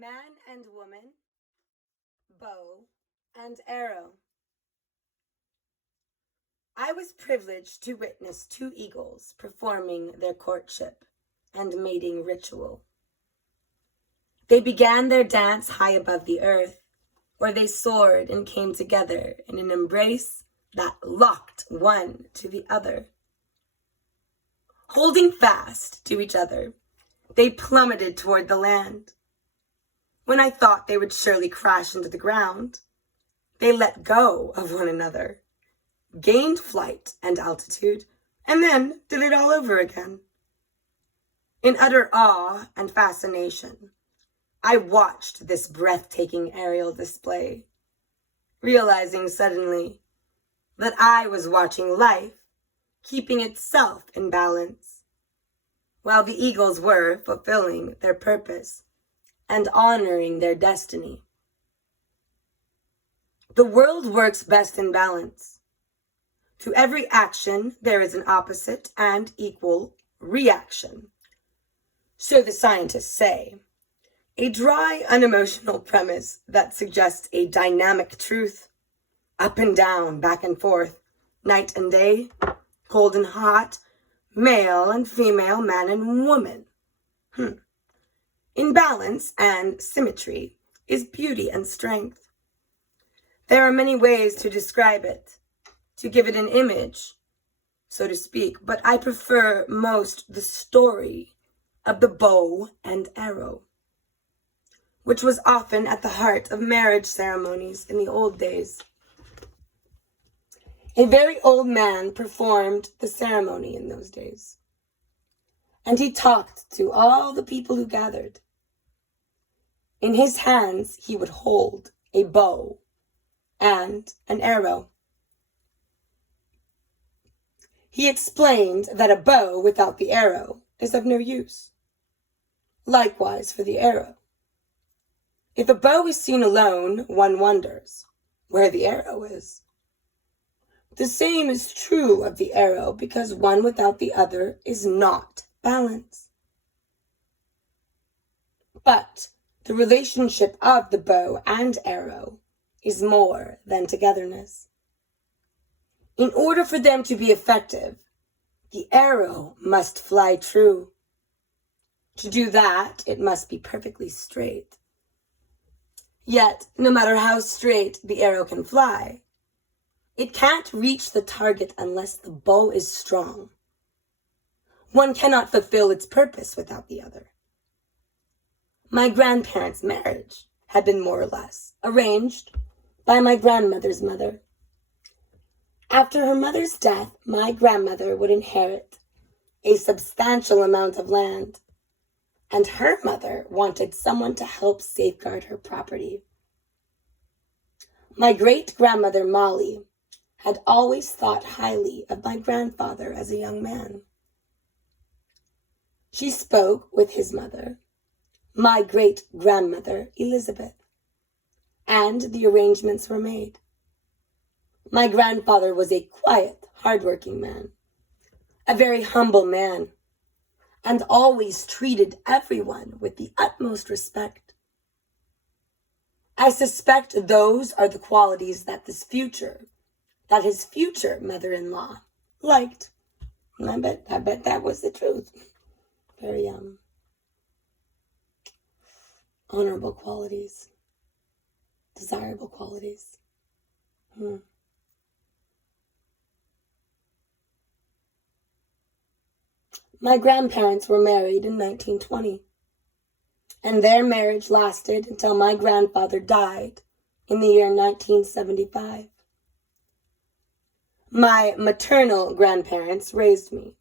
Man and woman, bow and arrow. I was privileged to witness two eagles performing their courtship and mating ritual. They began their dance high above the earth, where they soared and came together in an embrace that locked one to the other. Holding fast to each other, they plummeted toward the land. When I thought they would surely crash into the ground, they let go of one another, gained flight and altitude, and then did it all over again. In utter awe and fascination, I watched this breathtaking aerial display, realizing suddenly that I was watching life keeping itself in balance, while the eagles were fulfilling their purpose and honoring their destiny. The world works best in balance. To every action, there is an opposite and equal reaction. So the scientists say, a dry, unemotional premise that suggests a dynamic truth, up and down, back and forth, night and day, cold and hot, male and female, man and woman. In balance and symmetry is beauty and strength. There are many ways to describe it, to give it an image, so to speak, but I prefer most the story of the bow and arrow, which was often at the heart of marriage ceremonies in the old days. A very old man performed the ceremony in those days, and he talked to all the people who gathered. In his hands, he would hold a bow and an arrow. He explained that a bow without the arrow is of no use. Likewise for the arrow. If a bow is seen alone, one wonders where the arrow is. The same is true of the arrow, because one without the other is not balance. But the relationship of the bow and arrow is more than togetherness. In order for them to be effective, the arrow must fly true. To do that, it must be perfectly straight. Yet, no matter how straight the arrow can fly, it can't reach the target unless the bow is strong. One cannot fulfill its purpose without the other. My grandparents' marriage had been more or less arranged by my grandmother's mother. After her mother's death, my grandmother would inherit a substantial amount of land, and her mother wanted someone to help safeguard her property. My great-grandmother Molly had always thought highly of my grandfather as a young man. She spoke with his mother, my great-grandmother Elizabeth, and the arrangements were made. My grandfather was a quiet, hard-working man, a very humble man, and always treated everyone with the utmost respect. I suspect those are the qualities that his future mother-in-law liked. And I bet that was the truth. Very honorable qualities, desirable qualities. My grandparents were married in 1920, and their marriage lasted until my grandfather died in the year 1975. My maternal grandparents raised me.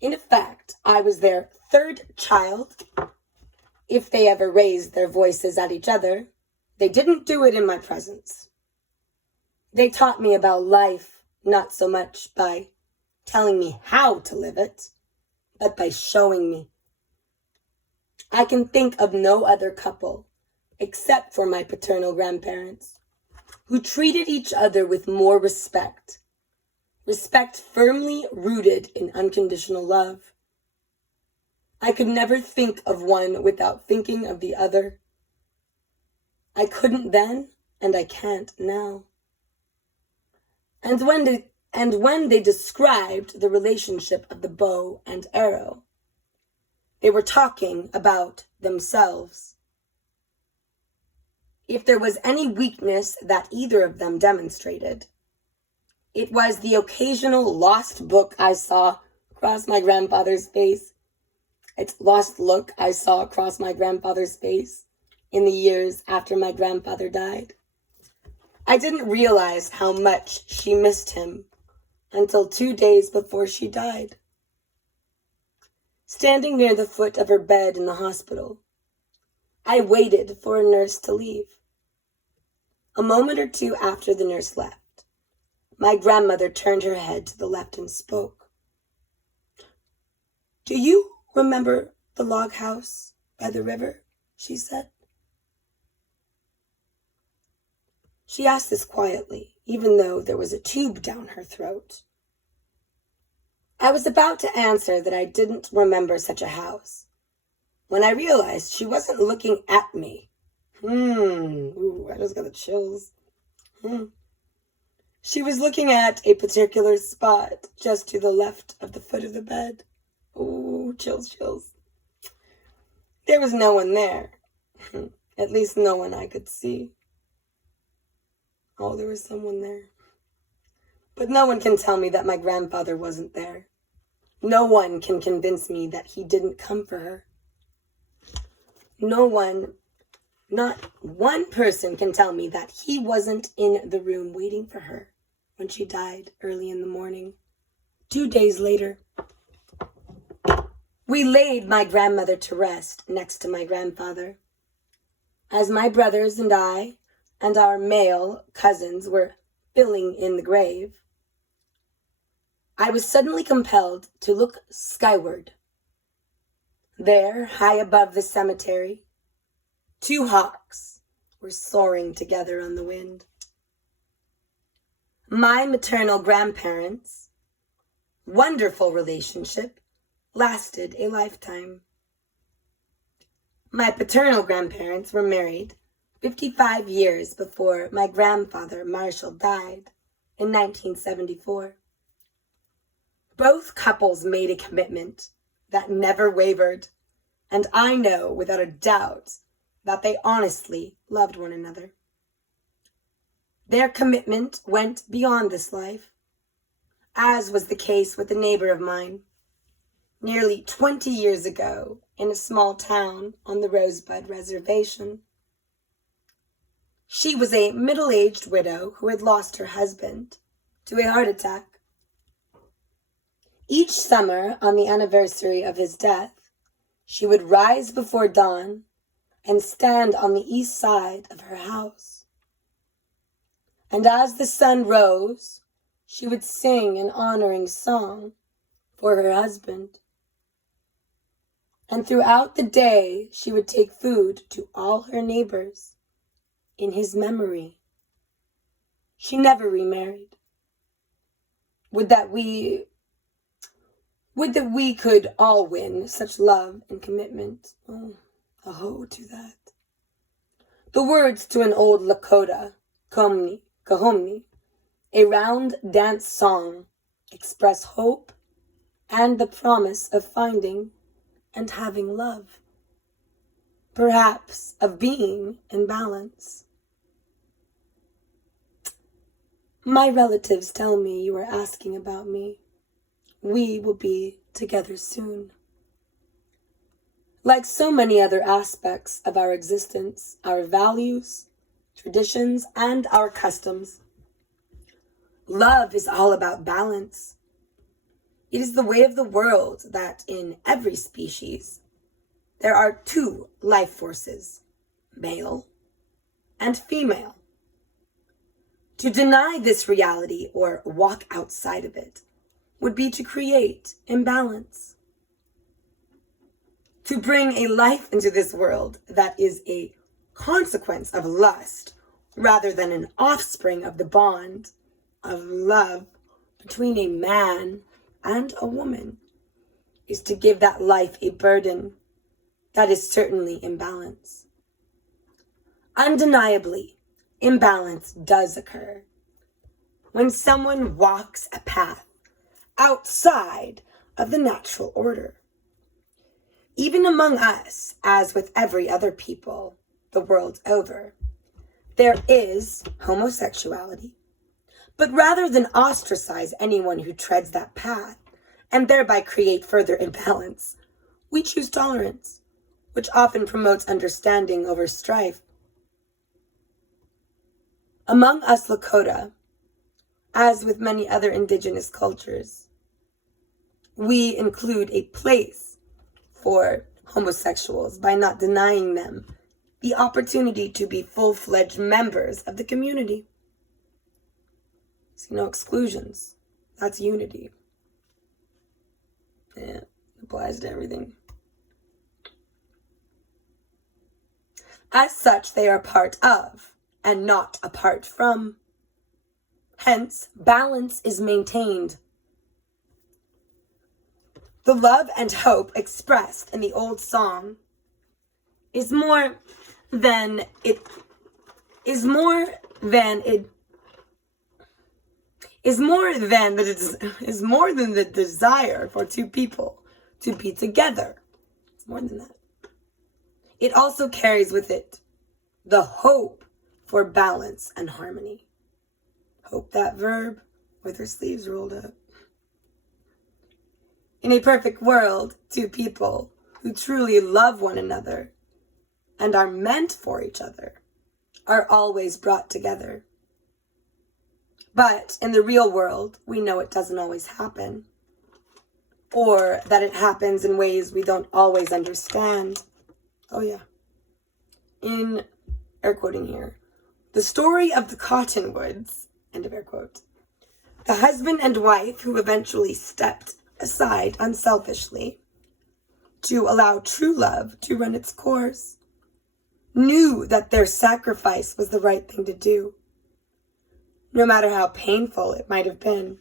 In effect, I was their third child. If they ever raised their voices at each other, they didn't do it in my presence. They taught me about life, not so much by telling me how to live it, but by showing me. I can think of no other couple, except for my paternal grandparents, who treated each other with more respect firmly rooted in unconditional love. I could never think of one without thinking of the other. I couldn't then, and I can't now. And when they described the relationship of the bow and arrow, they were talking about themselves. If there was any weakness that either of them demonstrated, it was the occasional lost book I saw across my grandfather's face. It's lost look I saw across my grandfather's face in the years after my grandfather died. I didn't realize how much she missed him until 2 days before she died. Standing near the foot of her bed in the hospital, I waited for a nurse to leave. A moment or two after the nurse left, my grandmother turned her head to the left and spoke. "Do you remember the log house by the river?" she said. She asked this quietly, even though there was a tube down her throat. I was about to answer that I didn't remember such a house, when I realized she wasn't looking at me. Ooh, I just got the chills. She was looking at a particular spot just to the left of the foot of the bed. Ooh, chills. There was no one there. At least no one I could see. Oh, there was someone there. But no one can tell me that my grandfather wasn't there. No one can convince me that he didn't come for her. No one, not one person can tell me that he wasn't in the room waiting for her when she died early in the morning, 2 days later. We laid my grandmother to rest next to my grandfather. As my brothers and I and our male cousins were filling in the grave, I was suddenly compelled to look skyward. There, high above the cemetery, 2 hawks were soaring together on the wind. My maternal grandparents' wonderful relationship lasted a lifetime. My paternal grandparents were married 55 years before my grandfather Marshall died in 1974. Both couples made a commitment that never wavered, and I know without a doubt that they honestly loved one another. Their commitment went beyond this life, as was the case with a neighbor of mine, nearly 20 years ago in a small town on the Rosebud Reservation. She was a middle-aged widow who had lost her husband to a heart attack. Each summer, on the anniversary of his death, she would rise before dawn and stand on the east side of her house. And as the sun rose, she would sing an honoring song for her husband. And throughout the day, she would take food to all her neighbors in his memory. She never remarried. Would that we could all win such love and commitment. Oh, a ho to that. The words to an old Lakota Kahomni, a round dance song, express hope and the promise of finding and having love. Perhaps of being in balance. My relatives tell me you are asking about me. We will be together soon. Like so many other aspects of our existence, our values, traditions, and our customs, love is all about balance. It is the way of the world that in every species, there are 2 life forces, male and female. To deny this reality or walk outside of it would be to create imbalance. To bring a life into this world that is a consequence of lust rather than an offspring of the bond of love between a man and a woman is to give that life a burden that is certainly imbalance. Undeniably, imbalance does occur when someone walks a path outside of the natural order. Even among us, as with every other people the world over, there is homosexuality. But rather than ostracize anyone who treads that path and thereby create further imbalance, we choose tolerance, which often promotes understanding over strife. Among us Lakota, as with many other indigenous cultures, we include a place for homosexuals by not denying them the opportunity to be full-fledged members of the community. So no exclusions. That's unity. Yeah, applies to everything. As such, they are part of and not apart from. Hence, balance is maintained. The love and hope expressed in the old song is more than the desire for two people to be together. It's more than that. It also carries with it the hope for balance and harmony. Hope, that verb, with her sleeves rolled up. In a perfect world, two people who truly love one another and are meant for each other are always brought together. But in the real world, we know it doesn't always happen, or that it happens in ways we don't always understand. Oh yeah. In, air quoting here, the story of the Cottonwoods, end of air quote, the husband and wife who eventually stepped aside unselfishly to allow true love to run its course, knew that their sacrifice was the right thing to do, no matter how painful it might have been.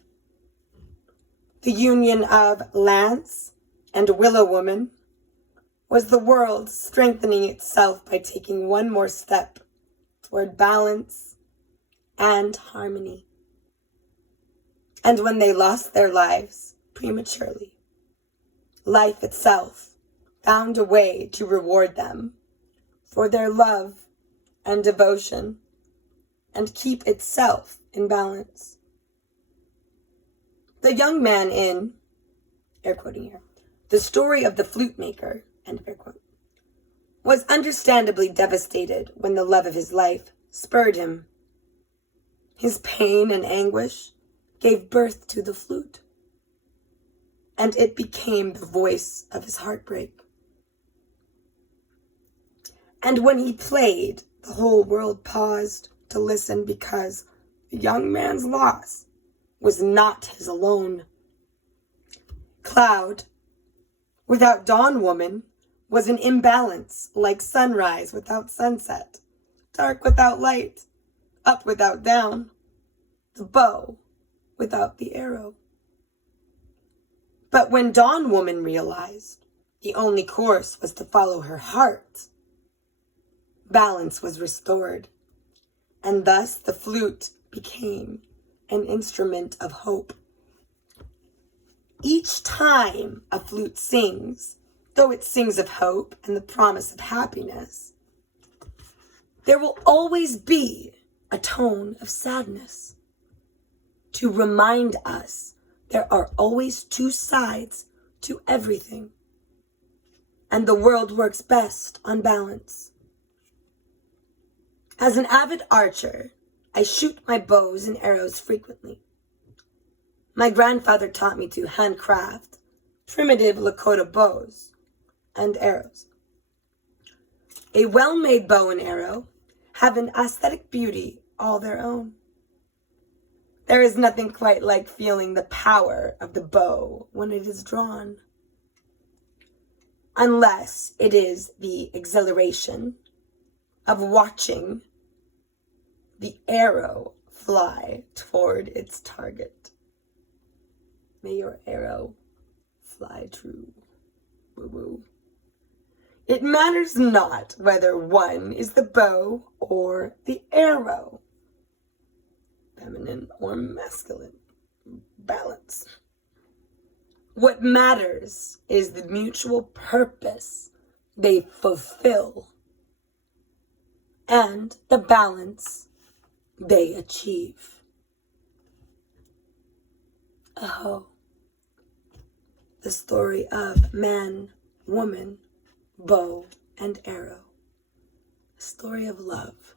The union of Lance and Willow Woman was the world strengthening itself by taking one more step toward balance and harmony. And when they lost their lives prematurely, life itself found a way to reward them for their love and devotion and keep itself in balance. The young man in, air quoting here, the story of the flute maker, end of air quote, was understandably devastated when the love of his life spurred him. His pain and anguish gave birth to the flute, and it became the voice of his heartbreak. And when he played, the whole world paused to listen because the young man's loss was not his alone. Cloud without dawn woman was an imbalance like sunrise without sunset, dark without light, up without down, the bow without the arrow. But when dawn woman realized the only course was to follow her heart, balance was restored, and thus the flute became an instrument of hope. Each time a flute sings, though it sings of hope and the promise of happiness, there will always be a tone of sadness to remind us there are always two sides to everything, and the world works best on balance. As an avid archer, I shoot my bows and arrows frequently. My grandfather taught me to handcraft primitive Lakota bows and arrows. A well-made bow and arrow have an aesthetic beauty all their own. There is nothing quite like feeling the power of the bow when it is drawn, unless it is the exhilaration of watching the arrow fly toward its target. May your arrow fly true. Woo-woo. It matters not whether one is the bow or the arrow, feminine or masculine, balance. What matters is the mutual purpose they fulfill and the balance they achieve. Aho. The story of man, woman, bow, and arrow. A story of love.